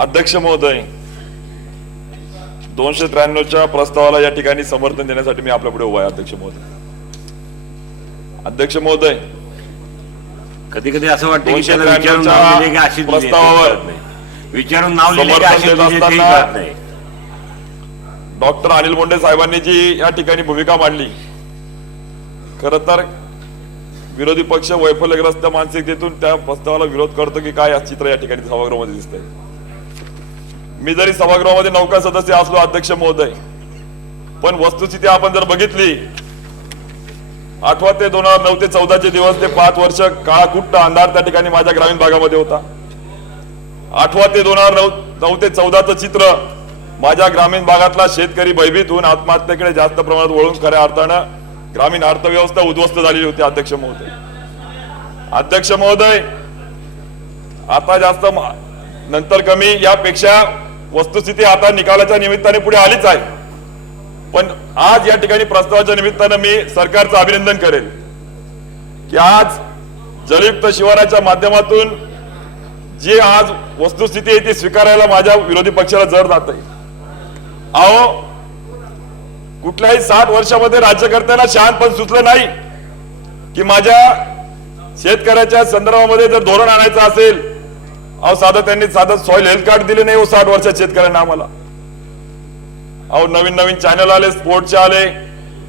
अध्यक्ष महोदय दोनशे त्र्याण्णवच्या प्रस्तावाला या ठिकाणी समर्थन देण्यासाठी मी आपल्या पुढे उभा आहे अध्यक्ष महोदय. अध्यक्ष महोदय कधी कधी असं वाटतं प्रस्तावावर. विचारून नाव डॉक्टर अनिल बोंडे साहेबांनी जी या ठिकाणी भूमिका मांडली खर तर विरोधी पक्ष वैफल्यग्रस्त मानसिकतेतून त्या प्रस्तावाला विरोध करतो की काय चित्र या ठिकाणी सभागृहामध्ये दिसतंय? मी जरी सभागृहामध्ये नौका सदस्य असलो अध्यक्ष महोदय पण वस्तुस्थिती आपण जर बघितली आठवा ते दोन हजार नऊ ते चौदाचे दिवस ते पाच वर्ष काळाकुट्ट अंधार त्या ठिकाणी माझ्या ग्रामीण भागामध्ये होता. आठवा ते दोन हजार नऊ नऊ ते चौदाचं चित्र माझ्या ग्रामीण भागातला शेतकरी भयभीत होऊन आत्महत्येकडे जास्त प्रमाणात वळून खऱ्या अर्थानं ग्रामीण अर्थव्यवस्था उद्ध्वस्त झालेली होती अध्यक्ष महोदय. अध्यक्ष महोदय आता जास्त नंतर कमी यापेक्षा वस्तुस्थिती आता निकालाच्या निमित्ताने पुढे आलीच आहे. पण आज या ठिकाणी प्रस्तावाच्या निमित्तानं मी सरकारचं अभिनंदन करेल की आज जलयुक्त शिवाराच्या माध्यमातून जी आज वस्तुस्थिती आहे ती स्वीकारायला माझ्या विरोधी पक्षाला जर जात आहे अहो कुठल्याही साठ वर्षामध्ये राज्यकर्त्यांना शहाणपण सुचलं नाही की माझ्या शेतकऱ्याच्या संदर्भामध्ये जर धोरण आणायचं असेल अहो साधं त्यांनी साधं सॉइल हेल्थ कार्ड दिले नाही हो साठ वर्षात शेतकऱ्यांना आम्हाला. अहो नवीन नवीन चॅनल आले स्पोर्टचे आले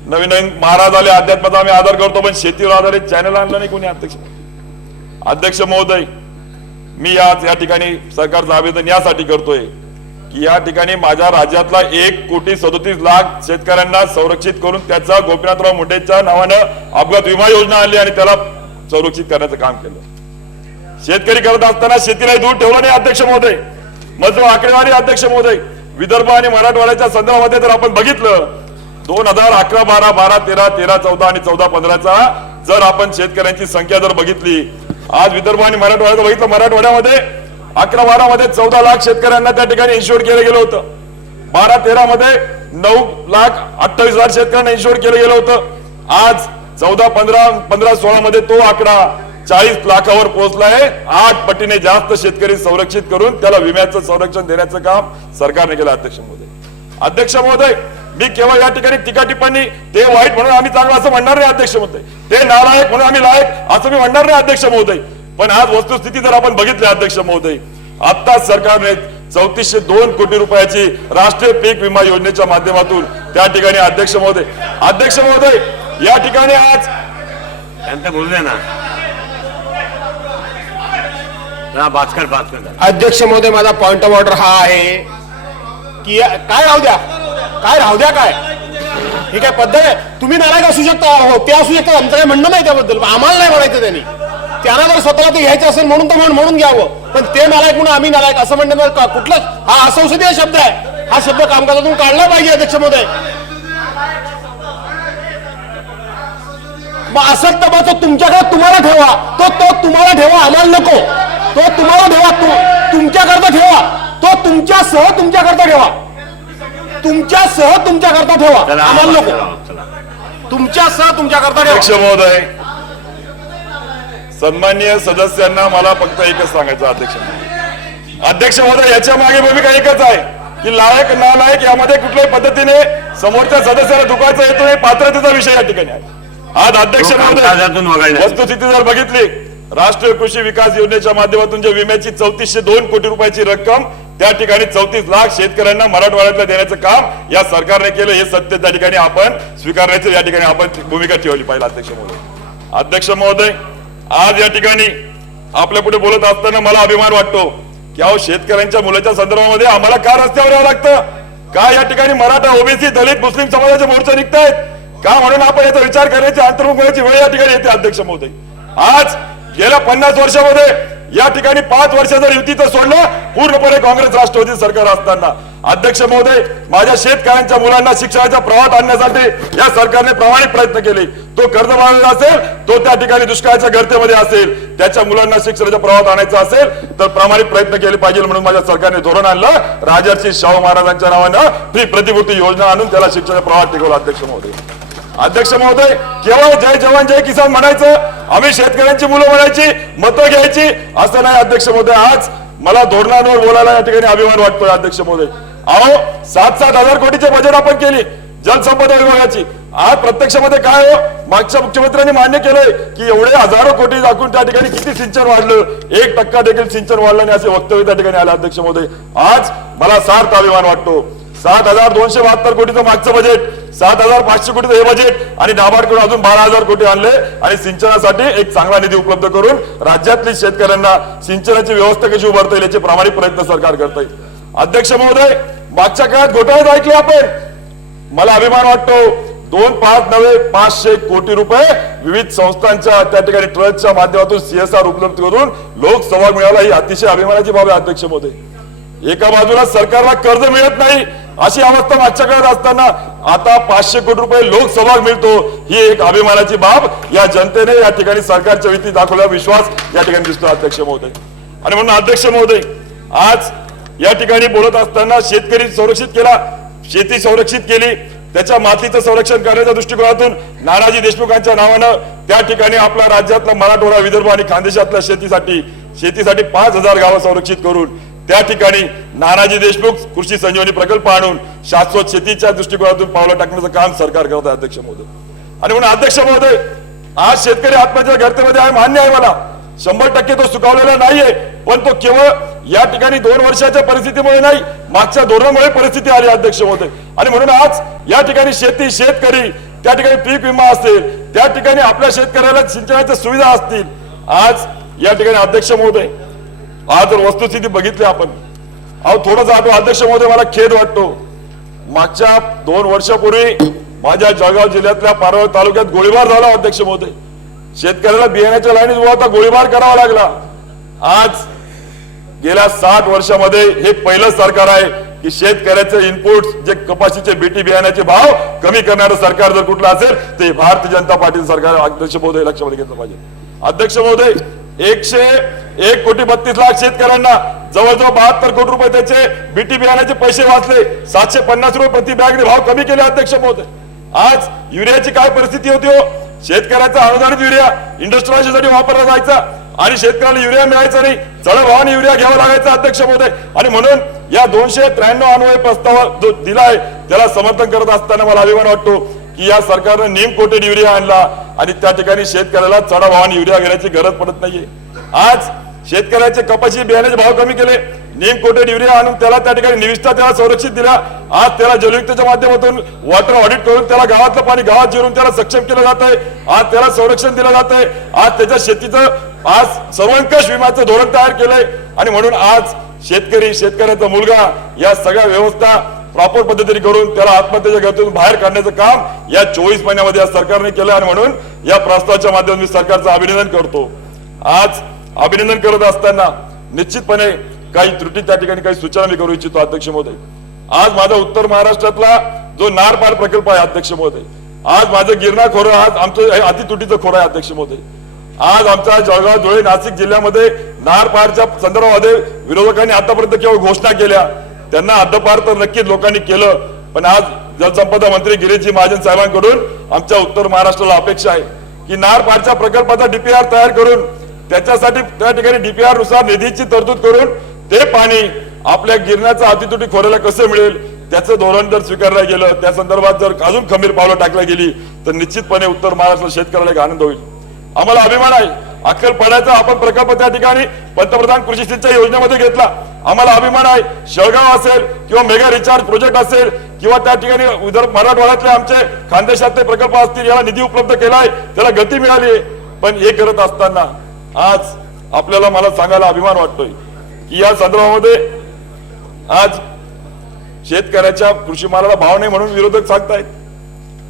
नवीन नवीन महाराज आले अध्यात्माचा आम्ही आदर करतो पण शेतीवर आधारित चॅनल आणलं नाही कोणी अध्यक्ष. अध्यक्ष महोदय मी आज या ठिकाणी सरकारचं आवेदन यासाठी करतोय. की या ठिकाणी माझ्या राज्यातला एक कोटी सदोतीस लाख शेतकऱ्यांना संरक्षित करून त्याचा गोपीनाथराव मुंडेच्या नावानं अपघात विमा योजना आली आणि त्याला संरक्षित करण्याचं काम केलं. शेतकरी करत असताना शेतीला दूर ठेवलं नाही अध्यक्ष महोदय. मग आकडेवारी अध्यक्ष महोदय. विदर्भ आणि मराठवाड्याच्या संदर्भामध्ये जर आपण बघितलं दोन हजार अकरा बारा बारा तेरा तेरा चौदा आणि चौदा पंधराचा जर आपण शेतकऱ्यांची संख्या जर बघितली आज विदर्भ आणि मराठवाड्याचं बघितलं मराठवाड्यामध्ये अकरा बारा मध्ये चौदा लाख शेतकऱ्यांना त्या ठिकाणी इन्शुअर केलं गेलं होतं. बारा तेरा मध्ये नऊ लाख अठ्ठावीस हजार शेतकऱ्यांना इन्शुअर केलं गेलं होतं. आज चौदा पंधरा पंधरा सोळा मध्ये तो आकडा चाळीस लाखावर पोहोचलाय. आठ पटीने जास्त शेतकरी संरक्षित करून त्याला विम्याचं संरक्षण देण्याचं काम सरकारने केलं. अध्यक्ष महोदय. अध्यक्ष महोदय मी केव्हा या ठिकाणी टीका टिप्पणी ते वाईट म्हणून आम्ही चांगलं असं म्हणणार नाही अध्यक्ष महोदय. ते नालायक म्हणून आम्ही लायक असं मी म्हणणार नाही अध्यक्ष महोदय. पण आज वस्तुस्थिती जर आपण बघितली अध्यक्ष महोदय आता सरकारने चौतीसशे दोन कोटी रुपयाची राष्ट्रीय पीक विमा योजनेच्या माध्यमातून त्या ठिकाणी अध्यक्ष महोदय अध्यक्ष महोदय या ठिकाणी आज त्यांचं बोलू दे ना. भास्कर भास्कर. अध्यक्ष महोदय माझा पॉइंट ऑफ ऑर्डर हा आहे की काय राहू द्या? काय राहू द्या काय? ही काय पद्धत आहे? तुम्ही नाराज असू शकता हो ते असू शकतात आमचं काय म्हणणं नाही त्याबद्दल. आम्हाला नाही म्हणायचं त्यांनी. त्यांना जर स्वतःला ते घ्यायचं असेल म्हणून तर म्हण- म्हणून घ्यावं. पण ते नालायक म्हणून आम्ही नालायक असं म्हणण्यात कुठलं हा असंसदीय शब्द आहे. हा शब्द कामकाजातून काढला पाहिजे अध्यक्ष महोदय मग असं तो तुमच्याकडे तुम्हाला ठेवा. तो तो तुम्हाला ठेवा आम्हाला नको. तो तुम्हाला ठेवा. तू तुमच्याकरता ठेवा. तो तुमच्या सह तुमच्याकरता ठेवा. तुमच्या सह तुमच्याकरता ठेवा. आम्हाला नको. चला, चला. तुमच्या सह तुमच्याकरता ठेवा. महोदय सन्माननीय सदस्यांना मला फक्त एकच सांगायचं अध्यक्ष महोदय. अध्यक्ष महोदय याच्या मागे भूमिका एकच आहे की लायक नालायक यामध्ये कुठल्याही पद्धतीने समोरच्या सदस्याला दुखायचा येतो नाही पात्रतेचा विषय या ठिकाणी आहे आज अध्यक्ष. वस्तुस्थिती जर बघितली राष्ट्रीय कृषी विकास योजनेच्या माध्यमातून जे विम्याची चौतीसशे दोन कोटी रुपयाची रक्कम त्या ठिकाणी चौतीस लाख शेतकऱ्यांना मराठवाड्यातल्या देण्याचं काम या सरकारने केलं हे सत्य त्या ठिकाणी आपण स्वीकारण्याचं या ठिकाणी आपण भूमिका ठेवली पाहिजे अध्यक्ष महोदय अध्यक्ष महोदय आज या ठिकाणी आपल्या पुढे बोलत असताना मला अभिमान वाटतो की अहो शेतकऱ्यांच्या मुलाच्या संदर्भामध्ये आम्हाला का रस्त्यावर यावं लागतं? का या ठिकाणी मराठा ओबीसी दलित मुस्लिम समाजाचे मोर्चा निघतायत? का म्हणून आपण याचा विचार करण्याची अंतर्मुख होण्याची वेळ या ठिकाणी येते अध्यक्ष महोदय. आज गेल्या पन्नास वर्षामध्ये या ठिकाणी पाच वर्ष जर युतीचं सोडलं पूर्णपणे काँग्रेस राष्ट्रवादी सरकार असताना. अध्यक्ष महोदय माझ्या शेतकऱ्यांच्या मुलांना शिक्षणाच्या प्रवाहात आणण्यासाठी या सरकारने प्रामाणिक प्रयत्न केले. तो कर्ज कर्जबाजारी असेल तो त्या ठिकाणी दुष्काळाच्या गर्तेमध्ये असेल त्याच्या मुलांना शिक्षणाच्या प्रवाहात आणायचं असेल तर प्रामाणिक प्रयत्न केले पाहिजे म्हणून माझ्या सरकारने धोरण आणलं. राजर्षी शाहू महाराजांच्या नावानं ही प्रतिभूती योजना आणून त्याला शिक्षणाच्या प्रवाहात टिकवला अध्यक्ष महोदय. अध्यक्ष महोदय केवळ जय जवान जय किसान म्हणायचं. आम्ही शेतकऱ्यांची मुलं म्हणायची मतं घ्यायची असं नाही अध्यक्ष महोदय आज मला धोरणांवर बोलायला या ठिकाणी अभिमान वाटतोय अध्यक्ष महोदय. अहो सात सात हजार कोटीचे बजेट आपण केली जलसंपदा विभागाची. आज प्रत्यक्षामध्ये काय हो? मागच्या मुख्यमंत्र्यांनी मान्य केलंय की एवढे हजारो कोटी दाखवून त्या ठिकाणी किती सिंचन वाढलं? एक टक्का देखील सिंचन वाढलं आणि असे वक्तव्य त्या ठिकाणी आले अध्यक्ष महोदय. आज मला सार्थ अभिमान वाटतो. सात हजार दोनशे बहात्तर कोटीचं मागचं बजेट सात हजार पाचशे कोटीचं हे बजेट आणि नाबार्डकडून अजून बारा हजार कोटी आणले आणि सिंचनासाठी एक चांगला निधी उपलब्ध करून राज्यातली शेतकऱ्यांना सिंचनाची व्यवस्था कशी उभारता येईल याचे प्रामाणिक प्रयत्न सरकार करत येईल अध्यक्ष महोदय मागच्या काळात घोटाळ्यात ऐकले आपण. मला अभिमान वाटतो. दोन पाच नवे पाचशे कोटी रुपये विविध संस्थांच्या त्या ठिकाणी ट्रस्टच्या माध्यमातून सीएसआर उपलब्ध करून लोकसभा मिळाला. ही अतिशय अभिमानाची बाब आहे अध्यक्ष मोदी एका बाजूला सरकारला कर्ज मिळत नाही अशी अवस्था मागच्या काळात असताना आता पाचशे कोटी रुपये लोकसभा मिळतो ही एक अभिमानाची बाब. या जनतेने या ठिकाणी सरकारच्या वतीने दाखवला विश्वास या ठिकाणी दिसतो अध्यक्ष महोदय. आणि म्हणून अध्यक्ष महोदय आज या ठिकाणी बोलत असताना शेतकरी संरक्षित केला शेती संरक्षित केली त्याच्या मातीचं संरक्षण करण्याच्या दृष्टिकोनातून नानाजी देशमुखांच्या नावानं त्या ठिकाणी आपल्या राज्यातला मराठवाडा विदर्भ आणि खानदेशातल्या शेतीसाठी शेतीसाठी पाच हजार गावं संरक्षित करून त्या ठिकाणी नानाजी देशमुख कृषी संजीवनी प्रकल्प आणून शाश्वत शेतीच्या दृष्टिकोनातून पावलं टाकण्याचं काम सरकार करत आहे अध्यक्ष महोदय. आणि म्हणून अध्यक्ष महोदय आज शेतकरी आत्महत्या घटनेमध्ये आहे मान्य आहे मला. शंभर टक्के तो सुकावलेला नाहीये पण तो केवळ या ठिकाणी दोन वर्षाच्या परिस्थितीमुळे नाही मागच्या धोरणामुळे परिस्थिती आली अध्यक्ष महोदय. आणि म्हणून आज या ठिकाणी शेती शेतकरी त्या ठिकाणी पीक विमा असेल त्या ठिकाणी आपल्या शेतकऱ्याला सिंचनाच्या सुविधा असतील आज या ठिकाणी अध्यक्ष महोदय आज जर वस्तुस्थिती बघितली आपण अहो थोडंसं आठव अध्यक्ष महोदय मला खेद वाटतो. मागच्या दोन वर्षापूर्वी माझ्या जळगाव जिल्ह्यातल्या पारवळ तालुक्यात गोळीबार झाला अध्यक्ष महोदय. शेतकऱ्याला बियाण्याच्या लाईनीत उभा होता गोळीबार करावा लागला. आज गेल्या साठ वर्षामध्ये हे पहिलं सरकार आहे. की शेतकऱ्याचे इनपुट जे कपाशीचे बीटी बियाण्याचे भाव कमी करणारं सरकार जर कुठलं असेल ते भारतीय जनता पार्टी सरकार अध्यक्ष महोदय लक्षामध्ये घेतलं पाहिजे. अध्यक्ष महोदय एकशे एक कोटी बत्तीस लाख शेतकऱ्यांना जवळजवळ बहात्तर कोटी रुपये त्याचे बीटी बियाण्याचे पैसे वाचले. सातशे पन्नास रुपये प्रति बॅगने भाव कमी केले अध्यक्ष महोदय. आज युरियाची काय परिस्थिती होती हो? शेतकऱ्याचा अनुदानित युरिया इंडस्ट्रीसाठी वापरला जायचा. आणि शेतकऱ्याला युरिया मिळायचा नाही. चढ भावाने युरिया घ्यावा लागायचा अध्यक्ष महोदय. आणि म्हणून या दोनशे त्र्याण्णव अन्वय प्रस्ताव जो दिलाय त्याला समर्थन करत असताना मला अभिमान वाटतो की या सरकारनं नीम कोटेड युरिया आणला आणि त्या ठिकाणी शेतकऱ्याला चढा भावाने युरिया घेण्याची गरज पडत नाहीये. आज शेतकऱ्याचे कपाशी बियाण्याचे भाव कमी केले. नीम कोटेड युरिया आणून त्याला त्या ठिकाणी निविष्ठा त्याला संरक्षित दिला. आज त्याला जलयुक्तच्या माध्यमातून वॉटर ऑडिट करून त्याला गावातलं पाणी गावात जिरून त्याला सक्षम केलं जात आहे आज त्याला संरक्षण दिलं जात आहे आज त्याच्या शेतीचं आज सर्वंकष विम्याचं धोरण तयार केलंय. आणि म्हणून आज शेतकरी शेतकऱ्याचा मुलगा या सगळ्या व्यवस्था प्रॉपर पद्धतीने करून त्याला आत्महत्येच्या घरातून बाहेर काढण्याचं काम या चोवीस महिन्यामध्ये या सरकारने केलं आणि म्हणून या प्रस्तावाच्या माध्यमातून मी सरकारचं अभिनंदन करतो. आज अभिनंदन करत असताना निश्चितपणे काही त्रुटी त्या ठिकाणी काही सूचना मी करू इच्छितो अध्यक्ष महोदय. आज माझा उत्तर महाराष्ट्रातला जो नारपार प्रकल्प आहे अध्यक्ष महोदय. आज माझं गिरणा खोरं आज आमचं अति अतितुटीचं खोरं आहे अध्यक्ष महोदय. आज आमच्या जळगाव धुळे नाशिक जिल्ह्यामध्ये नारपारच्या संदर्भामध्ये विरोधकांनी आतापर्यंत केवळ घोषणा केल्या. त्यांना हद्दपार तर नक्कीच लोकांनी केलं. पण आज जलसंपदा मंत्री गिरीशजी महाजन साहेबांकडून आमच्या उत्तर महाराष्ट्राला अपेक्षा आहे की नारपारच्या प्रकल्पाचा डीपीआर तयार करून त्याच्यासाठी त्या ठिकाणी डीपीआरनुसार निधीची तरतूद करून ते पाणी आपल्या गिरण्याचा अतितुटी खोऱ्याला कसं मिळेल त्याचं धोरण जर स्वीकारलं गेलं त्या संदर्भात जर अजून खमीर पावलं टाकल्या गेली तर निश्चितपणे उत्तर महाराष्ट्र शेतकऱ्याला एक आनंद होईल. आम्हाला अभिमान आहे. अक्कलपाड्याचा आपण प्रकल्प त्या ठिकाणी पंतप्रधान कृषी सिंचन योजनेमध्ये घेतला. आम्हाला अभिमान आहे. शेळगाव असेल किंवा मेगा रिचार्ज प्रोजेक्ट असेल किंवा त्या ठिकाणी विदर्भ मराठवाड्यातले आमचे खानदेशातले प्रकल्प असतील याला निधी उपलब्ध केलाय त्याला गती मिळाली पण हे करत असताना आज आपल्याला मला सांगायला अभिमान वाटतोय की या संदर्भामध्ये आज शेतकऱ्याच्या कृषी मालाला भाव नाही म्हणून विरोधक सांगतायत.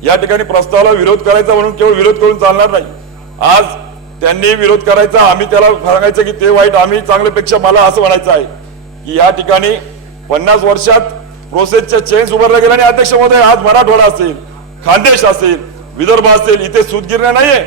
या ठिकाणी प्रस्तावाला विरोध करायचा म्हणून केवळ विरोध करून चालणार नाही. आज त्यांनी विरोध करायचा आम्ही त्याला सांगायचं की ते वाईट आम्ही चांगल्यापेक्षा मला असं म्हणायचं आहे. की या ठिकाणी पन्नास वर्षात प्रोसेसच्या चेंज उभारल्या गेल्या आणि अध्यक्ष महोदय आज मराठवाडा असेल खानदेश असेल विदर्भ असेल इथे सूतगिरण्या नाहीये.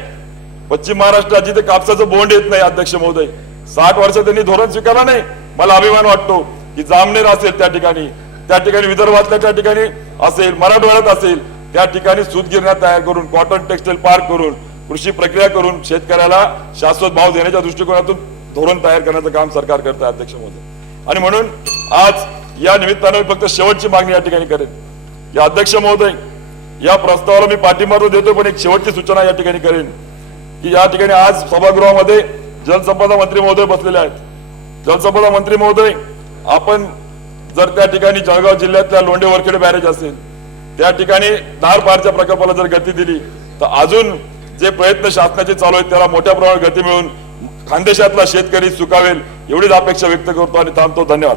पश्चिम महाराष्ट्रात जिथे कापसाचं बोंड येत नाही अध्यक्ष महोदय. साठ वर्ष त्यांनी धोरण स्वीकारलं नाही. मला अभिमान वाटतो की जामनेर असेल त्या ठिकाणी त्या ठिकाणी विदर्भातल्या त्या ठिकाणी असेल मराठवाड्यात असेल त्या ठिकाणी सूतगिरण्या तयार करून कॉटन टेक्सटाईल पार्क करून कृषी प्रक्रिया करून शेतकऱ्याला शाश्वत भाव देण्याच्या दृष्टिकोनातून धोरण तयार करण्याचं काम सरकार करत आहे अध्यक्ष महोदय. आणि म्हणून आज या निमित्तानं मी फक्त शेवटची मागणी या ठिकाणी करेन. या अध्यक्ष महोदय या प्रस्तावाला मी पाठिंबा देतो पण एक शेवटची सूचना या ठिकाणी करेन. की या ठिकाणी आज सभागृहामध्ये जलसंपदा मंत्री महोदय बसलेले आहेत. जलसंपदा मंत्री महोदय आपण जर त्या ठिकाणी जळगाव जिल्ह्यातल्या लोंढे वरखेडे बॅरेज असेल त्या ठिकाणी धार पारच्या प्रकल्पाला जर गती दिली तर अजून जे प्रयत्न शासनाचे चालू आहेत त्याला मोठ्या प्रमाणात गती मिळून खानदेशातला शेतकरी सुकावेल एवढीच अपेक्षा व्यक्त करतो आणि थांबतो. धन्यवाद.